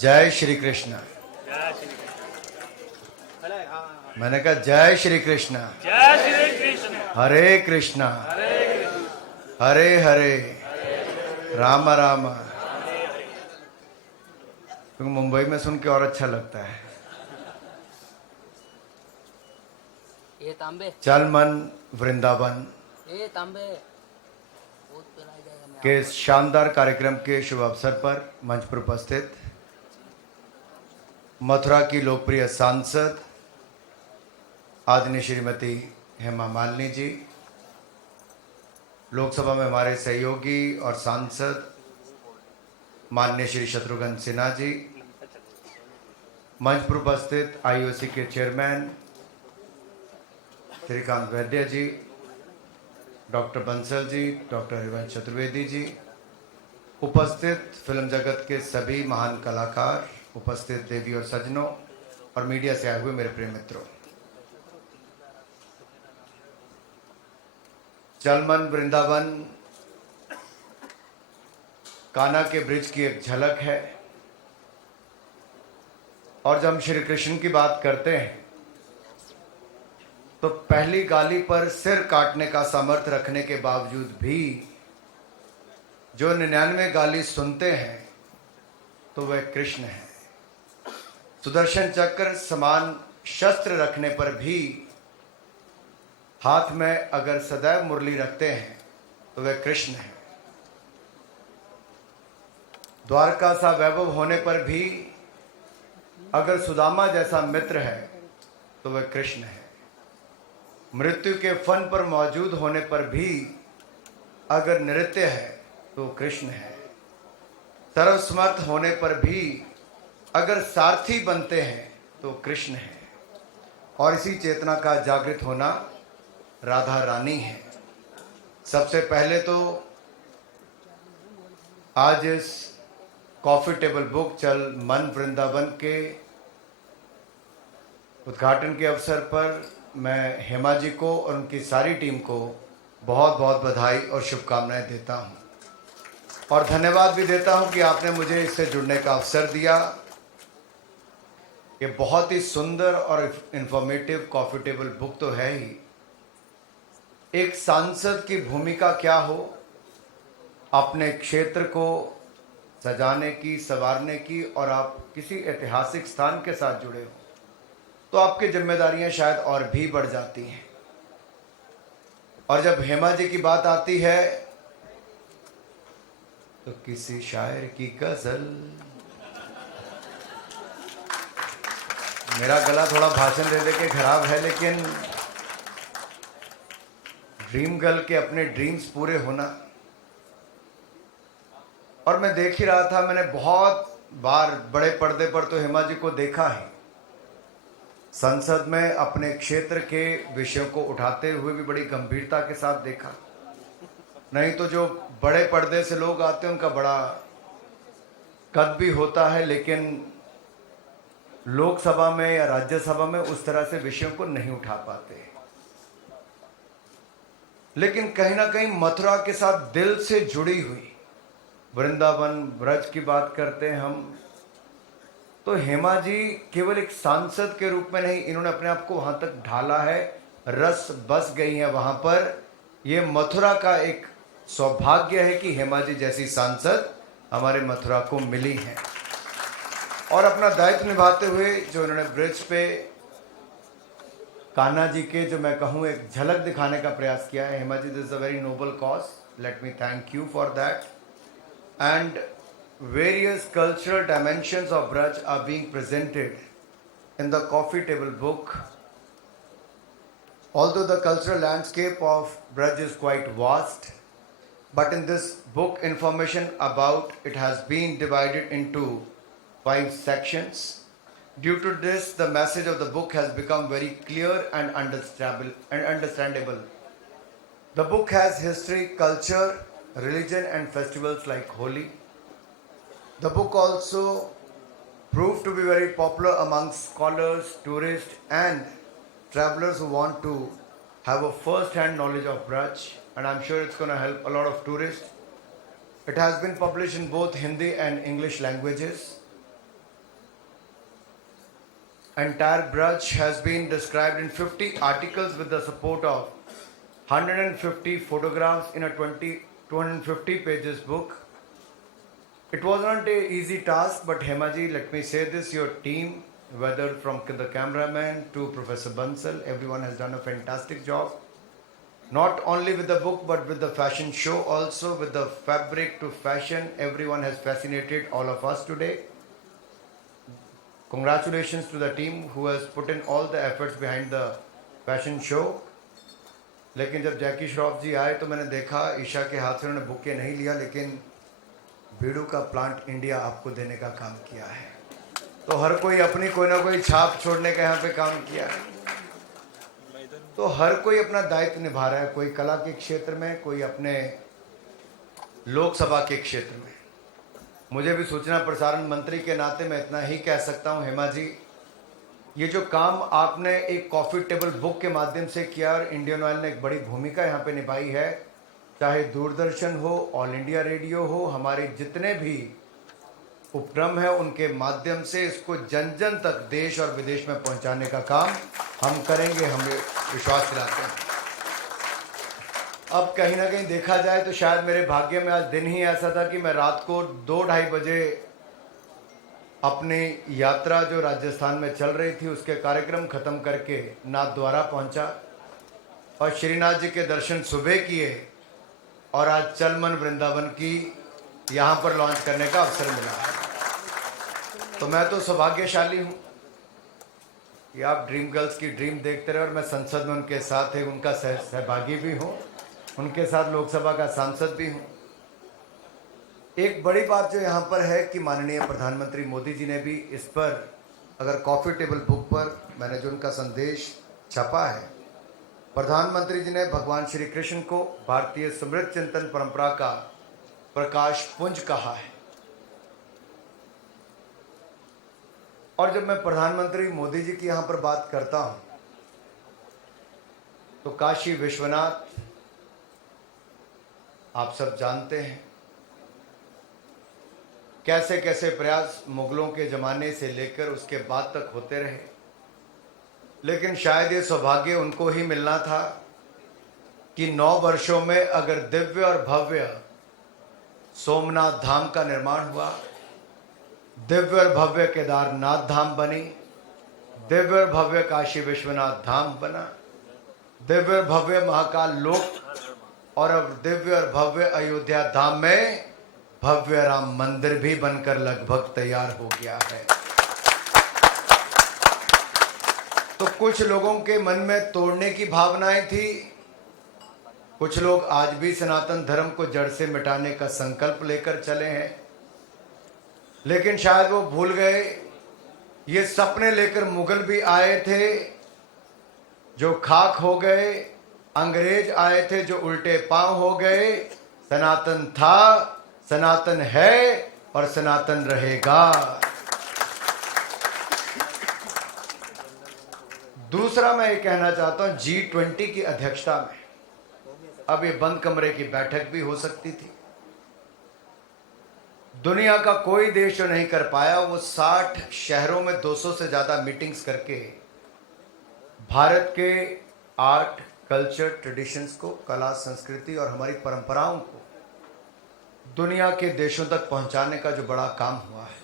जय श्री कृष्ण। मैंने कहा जय श्री कृष्ण। जय श्री कृष्ण। हरे कृष्णा हरे हरे राम राम। क्योंकि मुंबई में सुन के और अच्छा लगता है। ये तांबे चल मन वृंदावन ये तांबे बहुत पिलाया जाएगा। मैं के इस शानदार कार्यक्रम के शुभ अवसर पर मंच पर उपस्थित मथुरा की लोकप्रिय सांसद आदरणीय श्रीमती हेमा मालिनी जी, लोकसभा में हमारे सहयोगी और सांसद माननीय श्री शत्रुघ्न सिन्हा जी, मंच पर उपस्थित आईओसी के चेयरमैन श्रीकांत वैद्य जी, डॉक्टर बंसल जी, डॉक्टर हरिवंश चतुर्वेदी जी, उपस्थित फिल्म जगत के सभी महान कलाकार, उपस्थित देवी और सज्जनों और मीडिया से आए हुए मेरे प्रिय मित्रों, चलमन वृंदावन कान्हा के ब्रिज की एक झलक है। और जब हम श्री कृष्ण की बात करते हैं तो पहली गाली पर सिर काटने का सामर्थ्य रखने के बावजूद भी जो 99 गाली सुनते हैं तो वह कृष्ण है। सुदर्शन चक्र समान शस्त्र रखने पर भी हाथ में अगर सदैव मुरली रखते हैं तो वह कृष्ण है। द्वारका सा वैभव होने पर भी अगर सुदामा जैसा मित्र है तो वह कृष्ण है। मृत्यु के फन पर मौजूद होने पर भी अगर नृत्य है तो कृष्ण है। सर्वसमर्थ होने पर भी अगर सारथी बनते हैं तो कृष्ण है। और इसी चेतना का जागृत होना राधा रानी है। सबसे पहले तो आज इस कॉफी टेबल बुक चल मन वृंदावन के उद्घाटन के अवसर पर मैं हेमा जी को और उनकी सारी टीम को बहुत बहुत बधाई और शुभकामनाएं देता हूं और धन्यवाद भी देता हूं कि आपने मुझे इससे जुड़ने का अवसर दिया। ये बहुत ही सुंदर और इंफॉर्मेटिव कॉफी टेबल बुक तो है ही। एक सांसद की भूमिका क्या हो, अपने क्षेत्र को सजाने की, संवारने की, और आप किसी ऐतिहासिक स्थान के साथ जुड़े हो तो आपकी जिम्मेदारियां शायद और भी बढ़ जाती हैं। और जब हेमा जी की बात आती है तो किसी शायर की गजल, मेरा गला थोड़ा भाषण दे दे के खराब है, लेकिन ड्रीम गर्ल के अपने ड्रीम्स पूरे होना। और मैं देख ही रहा था, मैंने बहुत बार बड़े पर्दे पर तो हेमा जी को देखा है, संसद में अपने क्षेत्र के विषयों को उठाते हुए भी बड़ी गंभीरता के साथ देखा। नहीं तो जो बड़े पर्दे से लोग आते हैं उनका बड़ा कद भी होता है, लेकिन लोकसभा में या राज्यसभा में उस तरह से विषयों को नहीं उठा पाते। लेकिन कहीं ना कहीं मथुरा के साथ दिल से जुड़ी हुई वृंदावन ब्रज की बात करते हैं हम, तो हेमा जी केवल एक सांसद के रूप में नहीं, इन्होंने अपने आप को वहां तक ढाला है, रस बस गई है वहां पर। ये मथुरा का एक सौभाग्य है कि हेमा जी जैसी सांसद हमारे मथुरा को मिली हैं और अपना दायित्व निभाते हुए जो इन्होंने ब्रिज पे कान्हा जी के, जो मैं कहूँ, एक झलक दिखाने का प्रयास किया है। Hema ji, this is a very noble cause, let me thank you for that. And various cultural dimensions of Braj are being presented in the coffee table book. Although the cultural landscape of Braj is quite vast, but in this book information about it has been divided into 5 sections. Due to this, the message of the book has become very clear and understandable. The book has history, culture, religion and festivals like Holi. The book also proved to be very popular among scholars, tourists and travelers who want to have a first-hand knowledge of Braj, and I'm sure it's going to help a lot of tourists. It has been published in both Hindi and English languages. Entire Braj has been described in 50 articles with the support of 150 photographs in a 250 pages book. It was not an easy task, but Hemaji, let me say this, your team, whether from the cameraman to Professor Bansal, everyone has done a fantastic job. Not only with the book, but with the fashion show also, with the fabric to fashion, everyone has fascinated all of us today. Congratulations to the team who has put in all the efforts behind the fashion show. लेकिन जब जैकी श्रॉफ जी आए तो मैंने देखा ईशा के हाथ से उन्होंने बुके नहीं लिया, लेकिन बीड़ू का प्लांट इंडिया आपको देने का काम किया है। तो हर कोई अपनी कोई ना कोई छाप छोड़ने का यहाँ पे काम किया है। तो हर कोई अपना दायित्व निभा रहा है, कोई कला के क्षेत्र में, कोई अपने लोकसभा के क्षेत्र में। मुझे भी सूचना प्रसारण मंत्री के नाते मैं इतना ही कह सकता हूं, हेमा जी, ये जो काम आपने एक कॉफी टेबल बुक के माध्यम से किया और इंडियन ऑयल ने एक बड़ी भूमिका यहाँ पे निभाई है, चाहे दूरदर्शन हो, ऑल इंडिया रेडियो हो, हमारे जितने भी उपक्रम है उनके माध्यम से इसको जन जन तक देश और विदेश में पहुंचाने का काम हम करेंगे, हमें विश्वास दिलाते हैं। अब कहीं ना कहीं देखा जाए तो शायद मेरे भाग्य में आज दिन ही ऐसा था कि मैं रात को 2-2:30 बजे अपनी यात्रा जो राजस्थान में चल रही थी उसके कार्यक्रम खत्म करके नाथद्वारा पहुंचा और श्रीनाथ जी के दर्शन सुबह किए और आज चलमन वृंदावन की यहाँ पर लॉन्च करने का अवसर मिला। तो मैं तो सौभाग्यशाली हूँ कि आप ड्रीम गर्ल्स की ड्रीम देखते रहे और मैं संसद में उनके साथ है, उनका सहभागी भी हूँ, उनके साथ लोकसभा का सांसद भी हूँ। एक बड़ी बात जो यहाँ पर है कि माननीय प्रधानमंत्री मोदी जी ने भी इस पर, अगर कॉफ़ी टेबल बुक पर मैंने जो उनका संदेश छपा है, प्रधानमंत्री जी ने भगवान श्री कृष्ण को भारतीय समृद्ध चिंतन परंपरा का प्रकाश पुंज कहा है। और जब मैं प्रधानमंत्री मोदी जी की यहाँ पर बात करता हूँ तो काशी विश्वनाथ आप सब जानते हैं कैसे कैसे प्रयास मुगलों के ज़माने से लेकर उसके बाद तक होते रहे, लेकिन शायद ये सौभाग्य उनको ही मिलना था कि 9 वर्षों में अगर दिव्य और भव्य सोमनाथ धाम का निर्माण हुआ, दिव्य और भव्य केदारनाथ धाम बनी, दिव्य और भव्य काशी विश्वनाथ धाम बना, दिव्य और भव्य महाकाल लोक और अब दिव्य और भव्य अयोध्या धाम में भव्य राम मंदिर भी बनकर लगभग तैयार हो गया है। तो कुछ लोगों के मन में तोड़ने की भावनाएं थी, कुछ लोग आज भी सनातन धर्म को जड़ से मिटाने का संकल्प लेकर चले हैं, लेकिन शायद वो भूल गए ये सपने लेकर मुगल भी आए थे जो खाक हो गए, अंग्रेज आए थे जो उल्टे पांव हो गए। सनातन था, सनातन है और सनातन रहेगा। दूसरा मैं ये कहना चाहता हूं, G20 की अध्यक्षता में अब ये बंद कमरे की बैठक भी हो सकती थी। दुनिया का कोई देश जो नहीं कर पाया, वो 60 शहरों में 200 से ज्यादा मीटिंग्स करके भारत के आर्ट, कल्चर, ट्रेडिशंस को, कला, संस्कृति और हमारी परंपराओं को दुनिया के देशों तक पहुंचाने का जो बड़ा काम हुआ है।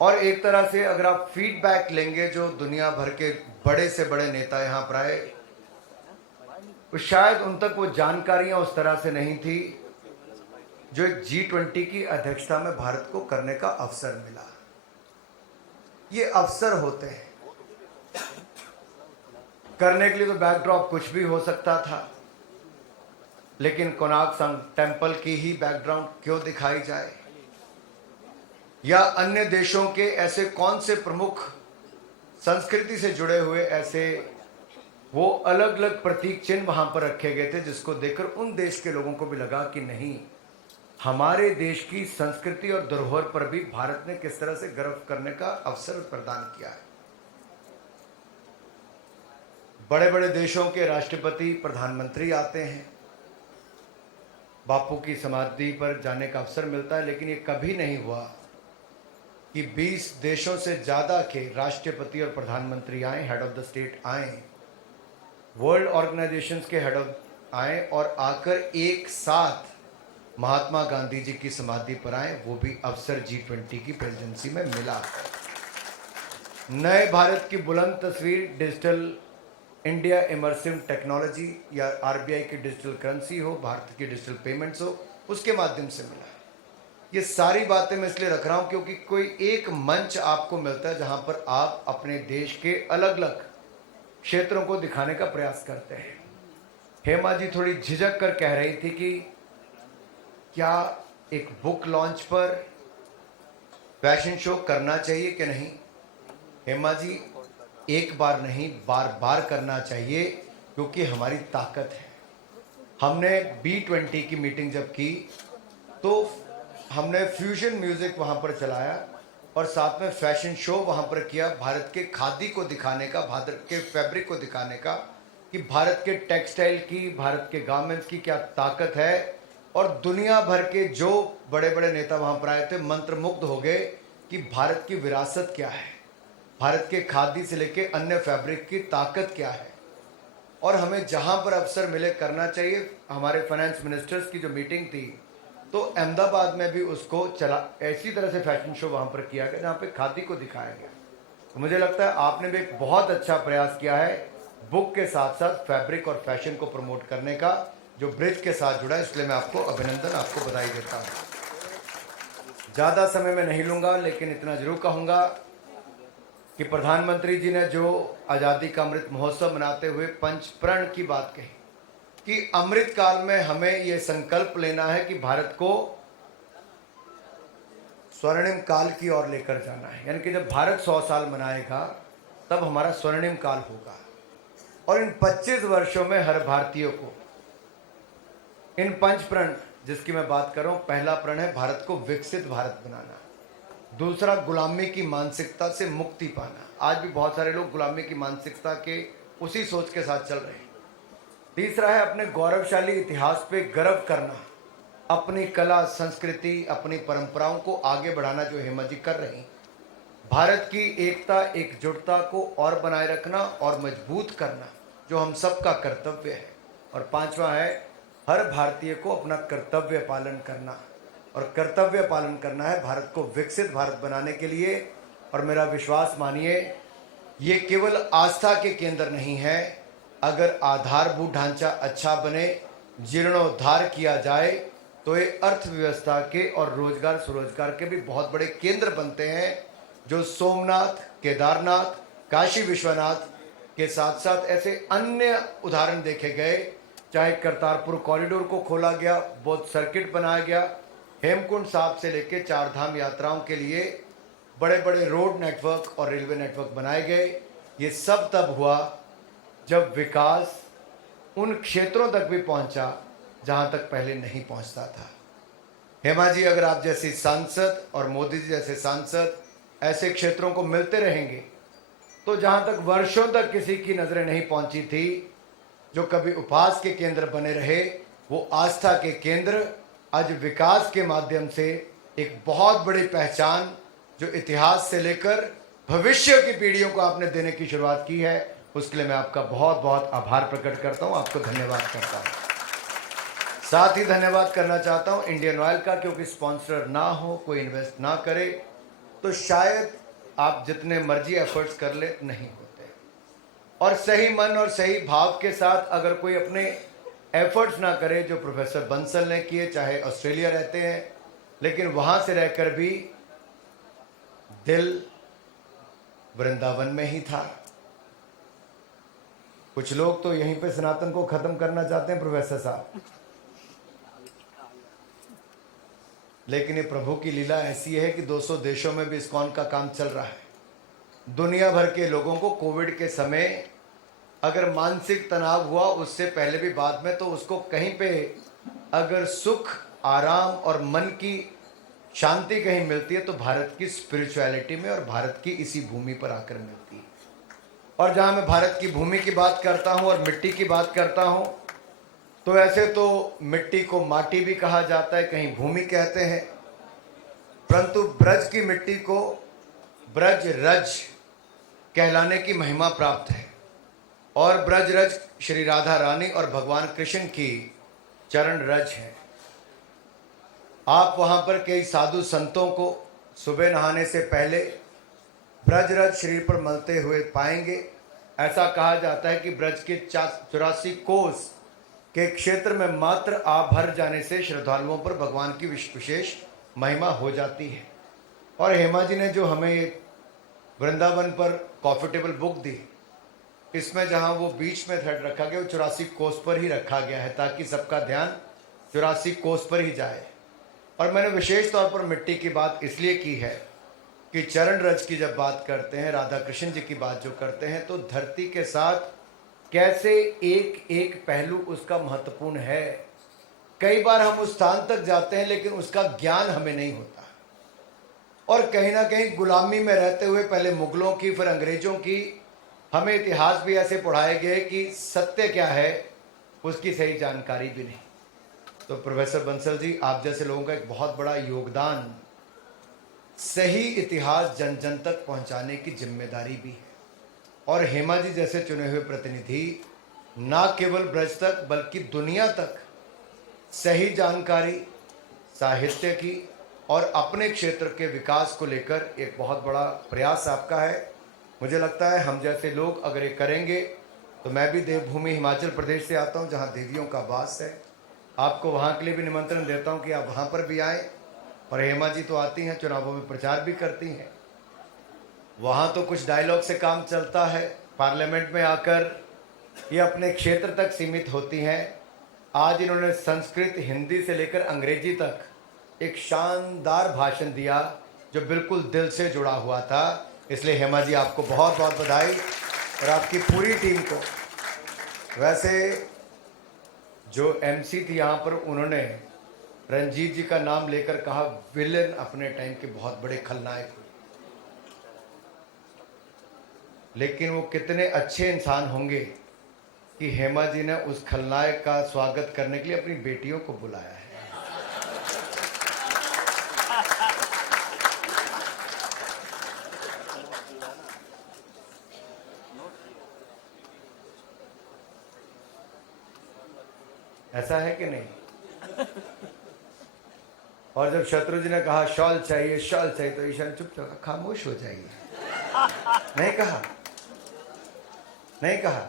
और एक तरह से अगर आप फीडबैक लेंगे, जो दुनिया भर के बड़े से बड़े नेता यहाँ पर आए, तो शायद उन तक वो जानकारियां उस तरह से नहीं थी जो एक G20 की अध्यक्षता में भारत को करने का अवसर मिला। ये अवसर होते हैं, करने के लिए तो बैकड्रॉप कुछ भी हो सकता था, लेकिन कोणार्क सन टेम्पल की ही बैकग्राउंड क्यों दिखाई जाए, या अन्य देशों के ऐसे कौन से प्रमुख संस्कृति से जुड़े हुए ऐसे वो अलग अलग प्रतीक चिन्ह वहां पर रखे गए थे, जिसको देखकर उन देश के लोगों को भी लगा कि नहीं, हमारे देश की संस्कृति और धरोहर पर भी भारत ने किस तरह से गर्व करने का अवसर प्रदान किया है। बड़े बड़े देशों के राष्ट्रपति, प्रधानमंत्री आते हैं, बापू की समाधि पर जाने का अवसर मिलता है, लेकिन ये कभी नहीं हुआ कि 20 देशों से ज़्यादा के राष्ट्रपति और प्रधानमंत्री आए, हेड ऑफ द स्टेट आए, वर्ल्ड ऑर्गेनाइजेशंस के हेड ऑफ आए और आकर एक साथ महात्मा गांधी जी की समाधि पर आए, वो भी अवसर G20 की प्रेसिडेंसी में मिला। नए भारत की बुलंद तस्वीर डिजिटल इंडिया इमर्सिव टेक्नोलॉजी या RBI की डिजिटल करेंसी हो, भारत की डिजिटल पेमेंट्स हो, उसके माध्यम से मिला है। ये सारी बातें मैं इसलिए रख रहा हूं क्योंकि कोई एक मंच आपको मिलता है जहां पर आप अपने देश के अलग अलग क्षेत्रों को दिखाने का प्रयास करते हैं। हेमा जी थोड़ी झिझक कर कह रही थी कि क्या एक बुक लॉन्च पर फैशन शो करना चाहिए कि नहीं। हेमा जी, एक बार नहीं बार बार करना चाहिए क्योंकि हमारी ताकत है। हमने B20 की मीटिंग जब की तो हमने फ्यूजन म्यूजिक वहां पर चलाया और साथ में फैशन शो वहां पर किया, भारत के खादी को दिखाने का, भारत के फैब्रिक को दिखाने का कि भारत के टेक्सटाइल की, भारत के गारमेंट्स की क्या ताकत है। और दुनिया भर के जो बड़े बड़े नेता वहां पर आए थे मंत्रमुग्ध हो गए कि भारत की विरासत क्या है, भारत के खादी से लेके अन्य फैब्रिक की ताकत क्या है। और हमें जहां पर अवसर मिले करना चाहिए। हमारे फाइनेंस मिनिस्टर्स की जो मीटिंग थी तो अहमदाबाद में भी उसको चला, ऐसी तरह से फैशन शो वहां पर किया गया जहां पे खादी को दिखाया गया। तो मुझे लगता है आपने भी एक बहुत अच्छा प्रयास किया है बुक के साथ साथ फैब्रिक और फैशन को प्रमोट करने का, जो ब्रिज के साथ जुड़ा है, इसलिए मैं आपको अभिनंदन, आपको बधाई देता हूं। ज्यादा समय में नहीं लूंगा, लेकिन इतना जरूर कहूंगा कि प्रधानमंत्री जी ने जो आजादी का अमृत महोत्सव मनाते हुए पंचप्रण की बात कही कि अमृत काल में हमें यह संकल्प लेना है कि भारत को स्वर्णिम काल की ओर लेकर जाना है। यानी कि जब भारत 100 साल मनाएगा तब हमारा स्वर्णिम काल होगा। और इन 25 वर्षों में हर भारतीय को इन पंच प्रण जिसकी मैं बात कर रहा हूं, पहला प्रण है भारत को विकसित भारत बनाना, दूसरा गुलामी की मानसिकता से मुक्ति पाना। आज भी बहुत सारे लोग गुलामी की मानसिकता के उसी सोच के साथ चल रहे हैं। तीसरा है अपने गौरवशाली इतिहास पे गर्व करना, अपनी कला संस्कृति अपनी परंपराओं को आगे बढ़ाना, जो हेमा जी कर रही। भारत की एकता एकजुटता को और बनाए रखना और मजबूत करना, जो हम सबका कर्तव्य है। और पांचवा है हर भारतीय को अपना कर्तव्य पालन करना, और कर्तव्य पालन करना है भारत को विकसित भारत बनाने के लिए। और मेरा विश्वास मानिए, ये केवल आस्था के केंद्र नहीं है। अगर आधारभूत ढांचा अच्छा बने, जीर्णोद्धार किया जाए, तो ये अर्थव्यवस्था के और रोजगार स्वरोजगार के भी बहुत बड़े केंद्र बनते हैं, जो सोमनाथ, केदारनाथ, काशी विश्वनाथ के साथ साथ ऐसे अन्य उदाहरण देखे गए। चाहे करतारपुर कॉरिडोर को खोला गया, बौद्ध सर्किट बनाया गया, हेमकुंड साहब से लेकर चार धाम यात्राओं के लिए बड़े बड़े रोड नेटवर्क और रेलवे नेटवर्क बनाए गए। ये सब तब हुआ जब विकास उन क्षेत्रों तक भी पहुंचा जहां तक पहले नहीं पहुंचता था। हेमा जी, अगर आप जैसी सांसद और मोदी जी जैसे सांसद ऐसे क्षेत्रों को मिलते रहेंगे तो जहां तक वर्षों तक किसी की नजरें नहीं पहुंची थी, जो कभी उपहास के केंद्र बने रहे, वो आस्था के केंद्र आज विकास के माध्यम से एक बहुत बड़ी पहचान, जो इतिहास से लेकर भविष्य की पीढ़ियों को आपने देने की शुरुआत की है, उसके लिए मैं आपका बहुत बहुत आभार प्रकट करता हूं, आपको धन्यवाद करता हूं। साथ ही धन्यवाद करना चाहता हूं इंडियन ऑयल का, क्योंकि स्पॉन्सर ना हो, कोई इन्वेस्ट ना करे तो शायद आप जितने मर्जी एफर्ट्स कर ले नहीं होते। और सही मन और सही भाव के साथ अगर कोई अपने एफर्ट्स ना करे, जो प्रोफेसर बंसल ने किए, चाहे ऑस्ट्रेलिया रहते हैं लेकिन वहां से रहकर भी दिल वृंदावन में ही था। कुछ लोग तो यहीं पे सनातन को खत्म करना चाहते हैं प्रोफेसर साहब, लेकिन ये प्रभु की लीला ऐसी है कि 200 देशों में भी इस्कॉन का काम चल रहा है। दुनिया भर के लोगों को कोविड के समय अगर मानसिक तनाव हुआ, उससे पहले भी बाद में, तो उसको कहीं पे अगर सुख, आराम और मन की शांति कहीं मिलती है तो भारत की स्पिरिचुअलिटी में और भारत की इसी भूमि पर आकर मिलती है। और जहां मैं भारत की भूमि की बात करता हूं और मिट्टी की बात करता हूं, तो ऐसे तो मिट्टी को माटी भी कहा जाता है, कहीं भूमि कहते हैं, परंतु ब्रज की मिट्टी को ब्रज रज कहलाने की महिमा प्राप्त है। और ब्रज रज श्री राधा रानी और भगवान कृष्ण की चरण रज है। आप वहां पर कई साधु संतों को सुबह नहाने से पहले ब्रज रज शरीर पर मलते हुए पाएंगे। ऐसा कहा जाता है कि ब्रज के 84 कोस के क्षेत्र में मात्र आप भर जाने से श्रद्धालुओं पर भगवान की विशेष महिमा हो जाती है। और हेमा जी ने जो हमें वृंदावन पर कॉफी टेबल बुक दी, इसमें जहां वो बीच में थ्रेड रखा गया वो 84 कोस पर ही रखा गया है, ताकि सबका ध्यान 84 कोस पर ही जाए। और मैंने विशेष तौर पर मिट्टी की बात इसलिए की है कि चरण रज की जब बात करते हैं, राधा कृष्ण जी की बात जो करते हैं, तो धरती के साथ कैसे एक एक पहलू उसका महत्वपूर्ण है। कई बार हम उस स्थान तक जाते हैं लेकिन उसका ज्ञान हमें नहीं होता, और कहीं ना कहीं गुलामी में रहते हुए पहले मुगलों की फिर अंग्रेजों की हमें इतिहास भी ऐसे पढ़ाए गए कि सत्य क्या है उसकी सही जानकारी भी नहीं। तो प्रोफेसर बंसल जी, आप जैसे लोगों का एक बहुत बड़ा योगदान सही इतिहास जन जन तक पहुंचाने की जिम्मेदारी भी है। और हेमा जी जैसे चुने हुए प्रतिनिधि ना केवल ब्रज तक बल्कि दुनिया तक सही जानकारी, साहित्य की और अपने क्षेत्र के विकास को लेकर एक बहुत बड़ा प्रयास आपका है। मुझे लगता है हम जैसे लोग अगर ये करेंगे तो मैं भी देवभूमि हिमाचल प्रदेश से आता हूँ जहाँ देवियों का वास है। आपको वहाँ के लिए भी निमंत्रण देता हूँ कि आप वहाँ पर भी आएँ। और हेमा जी तो आती हैं, चुनावों में प्रचार भी करती हैं, वहाँ तो कुछ डायलॉग से काम चलता है, पार्लियामेंट में आकर ये अपने क्षेत्र तक सीमित होती हैं। आज इन्होंने संस्कृत, हिंदी से लेकर अंग्रेजी तक एक शानदार भाषण दिया जो बिल्कुल दिल से जुड़ा हुआ था। इसलिए हेमा जी आपको बहुत बहुत बधाई और आपकी पूरी टीम को। वैसे जो एमसी थी यहाँ पर, उन्होंने रंजीत जी का नाम लेकर कहा विलेन अपने टाइम के बहुत बड़े खलनायक हुए, लेकिन वो कितने अच्छे इंसान होंगे कि हेमा जी ने उस खलनायक का स्वागत करने के लिए अपनी बेटियों को बुलाया है। ऐसा है कि नहीं? और जब शत्रु जी ने कहा शॉल चाहिए शॉल चाहिए, तो ईशा ने चुपचाप खामोश हो जाइए। नहीं कहा, नहीं कहा।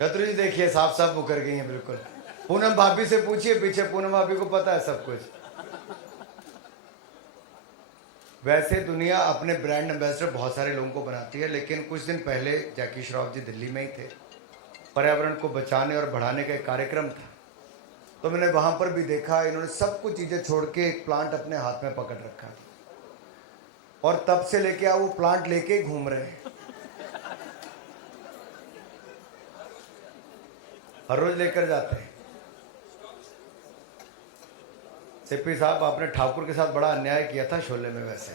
शत्रु जी देखिए साफ साफ मुकर गई हैं बिल्कुल। पूनम भाभी से पूछिए, पीछे पूनम भाभी को पता है सब कुछ। वैसे दुनिया अपने ब्रांड एम्बेसडर बहुत सारे लोगों को बनाती है, लेकिन कुछ दिन पहले जैकी श्रॉफ जी दिल्ली में ही थे, पर्यावरण को बचाने और बढ़ाने का एक कार्यक्रम था। तो मैंने वहां पर भी देखा, इन्होंने सब कुछ चीजें छोड़ के एक प्लांट अपने हाथ में पकड़ रखा, और तब से लेके वो प्लांट लेके घूम रहे हैं। हर रोज लेकर जाते हैं। सिप्पी साहब, आपने ठाकुर के साथ बड़ा अन्याय किया था शोले में वैसे,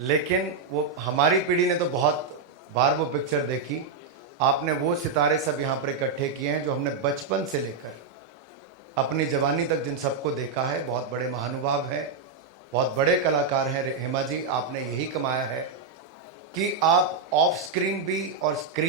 लेकिन वो हमारी पीढ़ी ने तो बहुत बार वो पिक्चर देखी। आपने वो सितारे सब यहाँ पर इकट्ठे किए हैं जो हमने बचपन से लेकर अपनी जवानी तक जिन सबको देखा है। बहुत बड़े महानुभाव हैं, बहुत बड़े कलाकार हैं। हेमा जी, आपने यही कमाया है कि आप ऑफ स्क्रीन भी और स्क्रीन